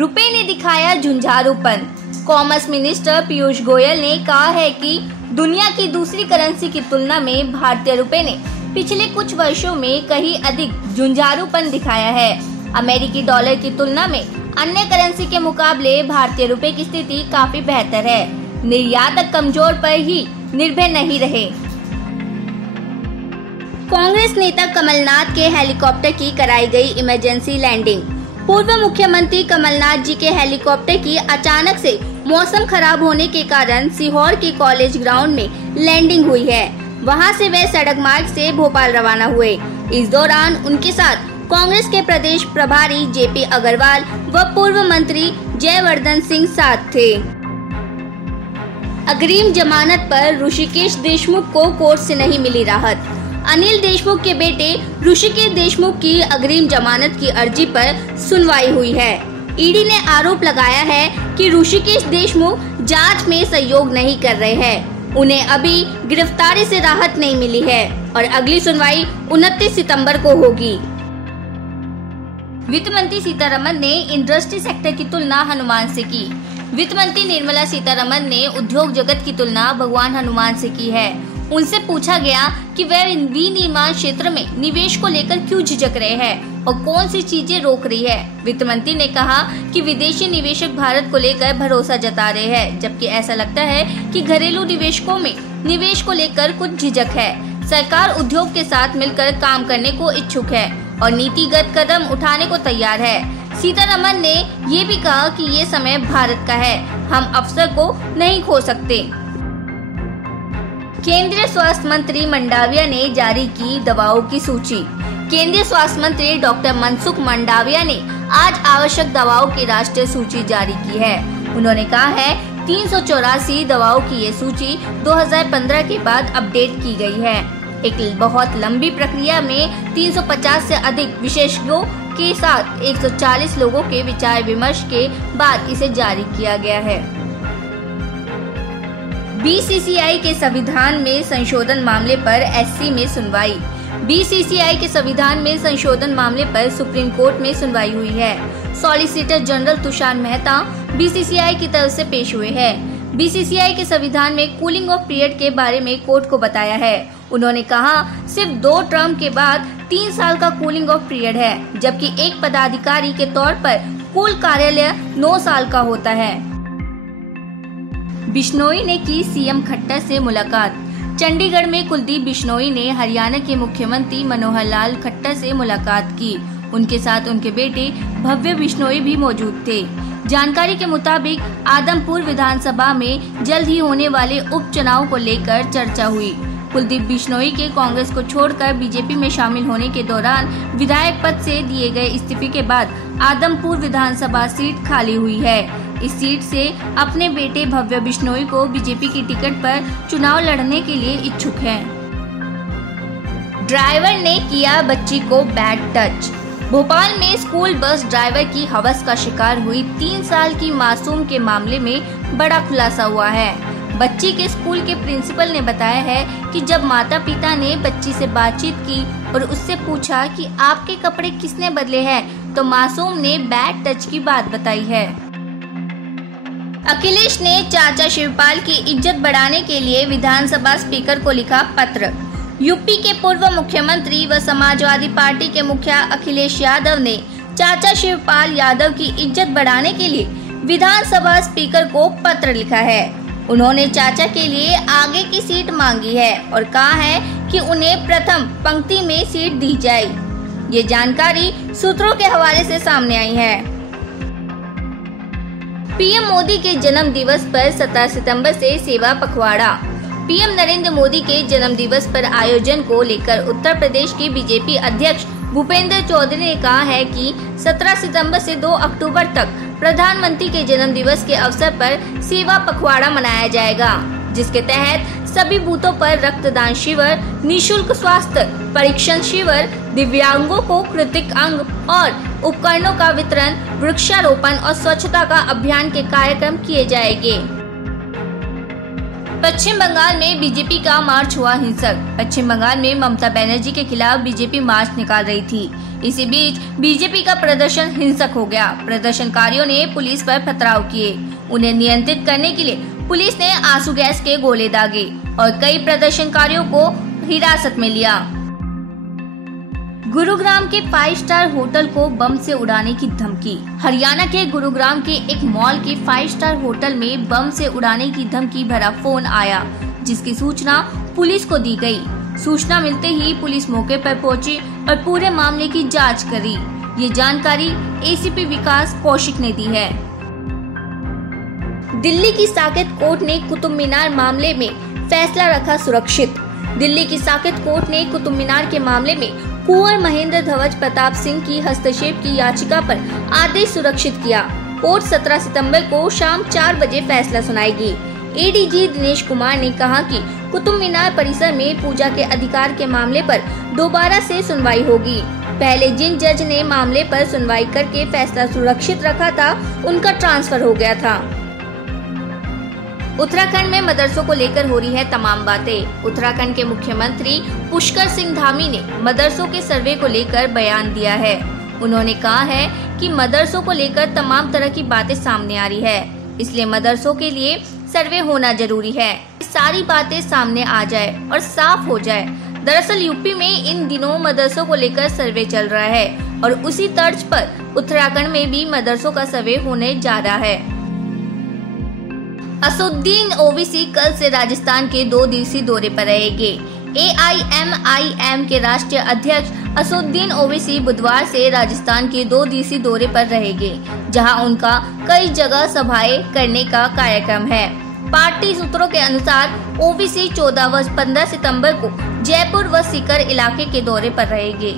रुपए ने दिखाया झुंझारूपन। कॉमर्स मिनिस्टर पीयूष गोयल ने कहा है कि दुनिया की दूसरी करेंसी की तुलना में भारतीय रुपए ने पिछले कुछ वर्षों में कहीं अधिक झुंझारूपन दिखाया है। अमेरिकी डॉलर की तुलना में अन्य करेंसी के मुकाबले भारतीय रुपए की स्थिति काफी बेहतर है। निर्यातक कमजोर पर ही निर्भर नहीं रहे। कांग्रेस नेता कमलनाथ के हेलीकॉप्टर की कराई गई इमरजेंसी लैंडिंग। पूर्व मुख्यमंत्री कमलनाथ जी के हेलीकॉप्टर की अचानक से मौसम खराब होने के कारण सीहोर के कॉलेज ग्राउंड में लैंडिंग हुई है। वहां से वे सड़क मार्ग से भोपाल रवाना हुए। इस दौरान उनके साथ कांग्रेस के प्रदेश प्रभारी जेपी अग्रवाल व पूर्व मंत्री जयवर्धन सिंह साथ थे। अग्रिम जमानत पर ऋषिकेश देशमुख को कोर्ट से नहीं मिली राहत। अनिल देशमुख के बेटे ऋषिकेश देशमुख की अग्रिम जमानत की अर्जी पर सुनवाई हुई है। ईडी ने आरोप लगाया है कि ऋषिकेश देशमुख जांच में सहयोग नहीं कर रहे हैं। उन्हें अभी गिरफ्तारी से राहत नहीं मिली है और अगली सुनवाई 29 सितंबर को होगी। वित्त मंत्री सीतारमण ने इंडस्ट्री सेक्टर की तुलना हनुमान से की। वित्त मंत्री निर्मला सीतारमण ने उद्योग जगत की तुलना भगवान हनुमान से की है। उनसे पूछा गया कि वे विनिर्माण क्षेत्र में निवेश को लेकर क्यों झिझक रहे हैं और कौन सी चीजें रोक रही है। वित्त मंत्री ने कहा कि विदेशी निवेशक भारत को लेकर भरोसा जता रहे हैं, जबकि ऐसा लगता है कि घरेलू निवेशकों में निवेश को लेकर कुछ झिझक है। सरकार उद्योग के साथ मिलकर काम करने को इच्छुक है और नीतिगत कदम उठाने को तैयार है। सीतारमण ने ये भी कहा कि ये समय भारत का है, हम अवसर को नहीं खो सकते। केंद्रीय स्वास्थ्य मंत्री मंडाविया ने जारी की दवाओं की सूची। केंद्रीय स्वास्थ्य मंत्री डॉक्टर मनसुख मंडाविया ने आज आवश्यक दवाओं की राष्ट्रीय सूची जारी की है। उन्होंने कहा है 384 दवाओं की ये सूची 2015 के बाद अपडेट की गई है। एक बहुत लंबी प्रक्रिया में 350 से अधिक विशेषज्ञों के साथ 140 लोगों के विचार विमर्श के बाद इसे जारी किया गया है। बीसीसीआई के संविधान में संशोधन मामले पर एससी में सुनवाई। बीसीसीआई के संविधान में संशोधन मामले पर सुप्रीम कोर्ट में सुनवाई हुई है। Solicitor general Tushar Mehta BCCI की तरफ से पेश हुए हैं। बीसीसीआई के संविधान में कूलिंग ऑफ पीरियड के बारे में कोर्ट को बताया है। उन्होंने कहा सिर्फ 2 टर्म के बाद 3 साल का कूलिंग ऑफ पीरियड है, जबकि एक पदाधिकारी के तौर पर कुल कार्यालय 9 साल का होता है। बिश्नोई ने की सीएम खट्टर से मुलाकात। चंडीगढ़ में कुलदीप बिश्नोई ने हरियाणा के मुख्यमंत्री मनोहर लाल खट्टर से मुलाकात की। उनके साथ उनके बेटे भव्य बिश्नोई भी मौजूद थे। जानकारी के मुताबिक आदमपुर विधानसभा में जल्द ही होने वाले उपचुनाव को लेकर चर्चा हुई। कुलदीप बिश्नोई के कांग्रेस को छोड़कर बीजेपी में शामिल होने के दौरान विधायक पद से दिए गए इस्तीफे के बाद आदमपुर विधानसभा सीट खाली हुई है। इस सीट से अपने बेटे भव्य बिश्नोई को बीजेपी की टिकट पर चुनाव लड़ने के लिए इच्छुक हैं। ड्राइवर ने किया बच्ची को बैड टच। भोपाल में स्कूल बस ड्राइवर की हवस का शिकार हुई 3 साल की मासूम के मामले में बड़ा खुलासा हुआ है। बच्ची के स्कूल के प्रिंसिपल ने बताया है कि जब माता पिता ने बच्ची से बातचीत की और उससे पूछा कि आपके कपड़े किसने बदले हैं, तो मासूम ने बैड टच की बात बताई है। अखिलेश ने चाचा शिवपाल की इज्जत बढ़ाने के लिए विधानसभा स्पीकर को लिखा पत्र। यूपी के पूर्व मुख्यमंत्री व समाजवादी पार्टी के मुखिया अखिलेश यादव ने चाचा शिवपाल यादव की इज्जत बढ़ाने के लिए विधानसभा स्पीकर को पत्र लिखा है। उन्होंने चाचा के लिए आगे की सीट मांगी है और कहा है कि उन्हें प्रथम पंक्ति में सीट दी जाए। ये जानकारी सूत्रों के हवाले से सामने आई है। पीएम मोदी के जन्म दिवस पर 17 सितंबर से सेवा पखवाड़ा। पीएम नरेंद्र मोदी के जन्म दिवस पर आयोजन को लेकर उत्तर प्रदेश के बीजेपी अध्यक्ष भूपेंद्र चौधरी ने कहा है कि 17 सितंबर से 2 अक्टूबर तक प्रधानमंत्री के जन्म दिवस के अवसर पर सेवा पखवाड़ा मनाया जाएगा, जिसके तहत सभी बूथों पर रक्तदान शिविर, निःशुल्क स्वास्थ्य परीक्षण शिविर, दिव्यांगों को कृत्रिम अंग और उपकरणों का वितरण, वृक्षारोपण और स्वच्छता का अभियान के कार्यक्रम किए जाएंगे। पश्चिम बंगाल में बीजेपी का मार्च हुआ हिंसक। पश्चिम बंगाल में ममता बनर्जी के खिलाफ बीजेपी मार्च निकाल रही थी। इसी बीच बीजेपी का प्रदर्शन हिंसक हो गया। प्रदर्शनकारियों ने पुलिस पर पथराव किए। उन्हें नियंत्रित करने के लिए पुलिस ने आंसू गैस के गोले दागे और कई प्रदर्शनकारियों को हिरासत में लिया। गुरुग्राम के 5 स्टार होटल को बम से उड़ाने की धमकी। हरियाणा के गुरुग्राम के एक मॉल के 5 स्टार होटल में बम से उड़ाने की धमकी भरा फोन आया, जिसकी सूचना पुलिस को दी गई। सूचना मिलते ही पुलिस मौके पर पहुंची और पूरे मामले की जांच करी। ये जानकारी एसीपी विकास कौशिक ने दी है। दिल्ली की साकेत कोर्ट ने कुतुब मीनार मामले में फैसला रखा सुरक्षित। दिल्ली की साकेत कोर्ट ने कुतुब मीनार के मामले में कुंवर महेंद्र ध्वज प्रताप सिंह की हस्तक्षेप की याचिका पर आदेश सुरक्षित किया। कोर्ट 17 सितंबर को शाम 4 बजे फैसला सुनाएगी। एडीजी दिनेश कुमार ने कहा कि कुतुब मीनार परिसर में पूजा के अधिकार के मामले पर दोबारा से सुनवाई होगी। पहले जिन जज ने मामले पर सुनवाई करके फैसला सुरक्षित रखा था, उनका ट्रांसफर हो गया था। उत्तराखंड में मदरसों को लेकर हो रही है तमाम बातें। उत्तराखंड के मुख्यमंत्री पुष्कर सिंह धामी ने मदरसों के सर्वे को लेकर बयान दिया है। उन्होंने कहा है कि मदरसों को लेकर तमाम तरह की बातें सामने आ रही है, इसलिए मदरसों के लिए सर्वे होना जरूरी है। सारी बातें सामने आ जाए और साफ हो जाए। दरअसल यूपी में इन दिनों मदरसों को लेकर सर्वे चल रहा है और उसी तर्ज पर उत्तराखंड में भी मदरसों का सर्वे होने जा रहा है। असदुद्दीन ओवैसी कल से राजस्थान के 2 दिवसीय दौरे पर रहेंगे। AIMIM के राष्ट्रीय अध्यक्ष असदुद्दीन ओवैसी बुधवार से राजस्थान के 2 दिवसीय दौरे पर रहेंगे, जहां उनका कई जगह सभाएं करने का कार्यक्रम है। पार्टी सूत्रों के अनुसार ओवैसी 14 व 15 सितंबर को जयपुर व सीकर इलाके के दौरे पर रहेंगे।